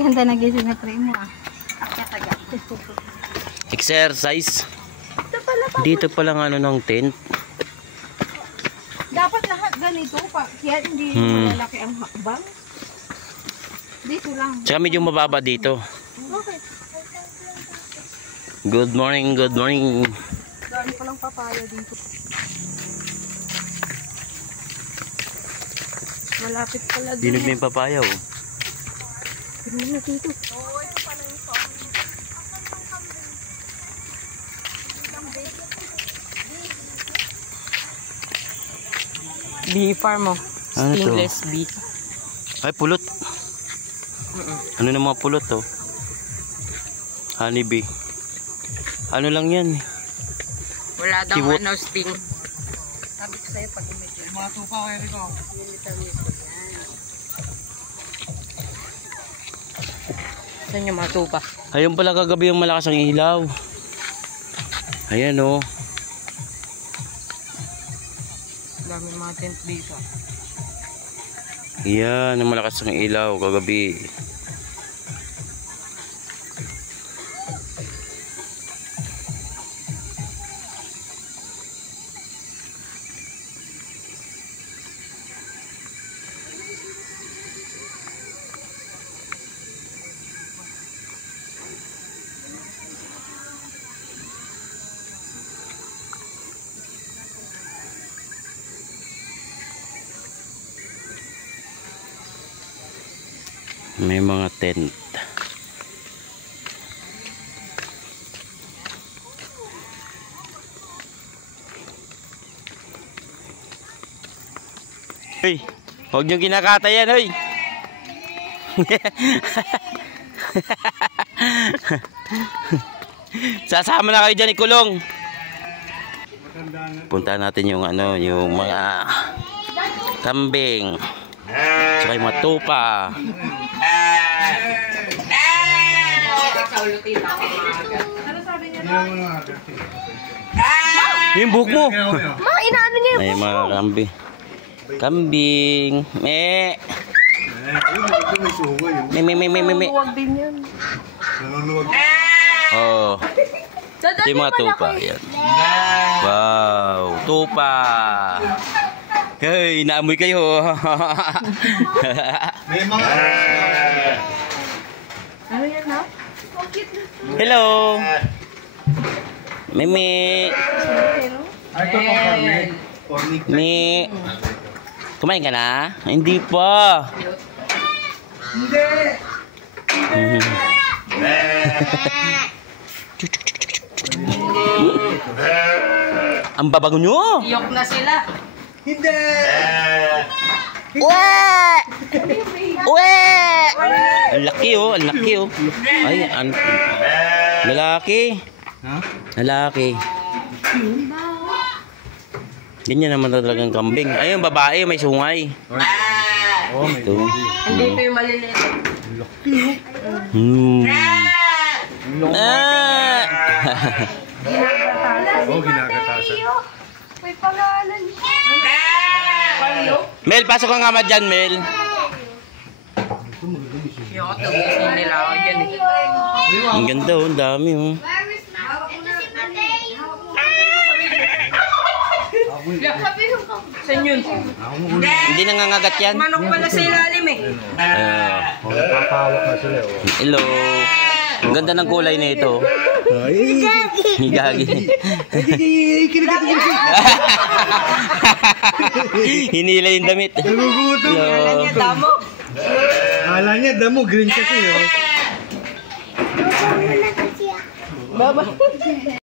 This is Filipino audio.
Ganda na gising na tray mo ah. Akyat agad. Exercise. Dito pala ng ano ng tent. Dapat lahat ganito pa. Kaya hindi malalaki ang hakbang. Dito lang. Tsaka medyo mababa dito. Okay. Good morning, good morning. Dami palang papaya dito. Malapit pala dito. Dinog na yung papaya oh. Dinog na dito. Bee farm mo. Ano Stingless bee. Ay, pulot. Ano na mga pulot to? Honey bee. Ano lang yan? Wala daw Kiwot. ano sting. Sabi ko sa'yo pag umidyo. Mga tupa ko yan ito. Saan yung mga tupa? Ayun pala kagabi yung malakas ang ilaw. Ayan oh. Dami mga tent dito. Yan, ang malakas ang ilaw kagabi. May mga tent. Hoy, huwag niyong kinakata yan, hoy. Sasama na kayo dyan, ikulong. Puntahan natin yung ano, yung mga kambing. Tsaka yung mga tupa. Yung buhok mo. Ma, inaano niya yung ay mga kambing. Kambing. Me. Me. Huwag din yan. Oh. Ito yung mga tupa. Yan. Wow. Tupa. Hey, naamoy kayo. May mga Ano yan ha? Hello. Mimi. ito pa Cornet. Mi. Kumain ka na? Hindi pa. Hindi. Ang babago nyo. Iyok na sila. Hindi. Uwe! Uwe! Ang laki oh, ang laki oh. Ay, lalaki. Ha? Lalaki. Ganyan naman talagang kambing. Ayun, babae, may sungay. Oh, may Ito. Hindi pa yung maliliit. Ah! Oh, ginagatasan. May pangalan. Mel, pasok ka nga dyan, Mel. Yung tubusin nila ako dyan eh. Ang ganda oh, ang dami oh. Saan yun? Hindi nangangagat yan. Manok pala sa ilalim eh. Papawak na sila. Hello. Ang ganda ng kulay na ito. Ay, Higagi. Hinila yung damit. nagugutom. Hello. Damo. Kala niya, damo, green kasi. Oh. Baba.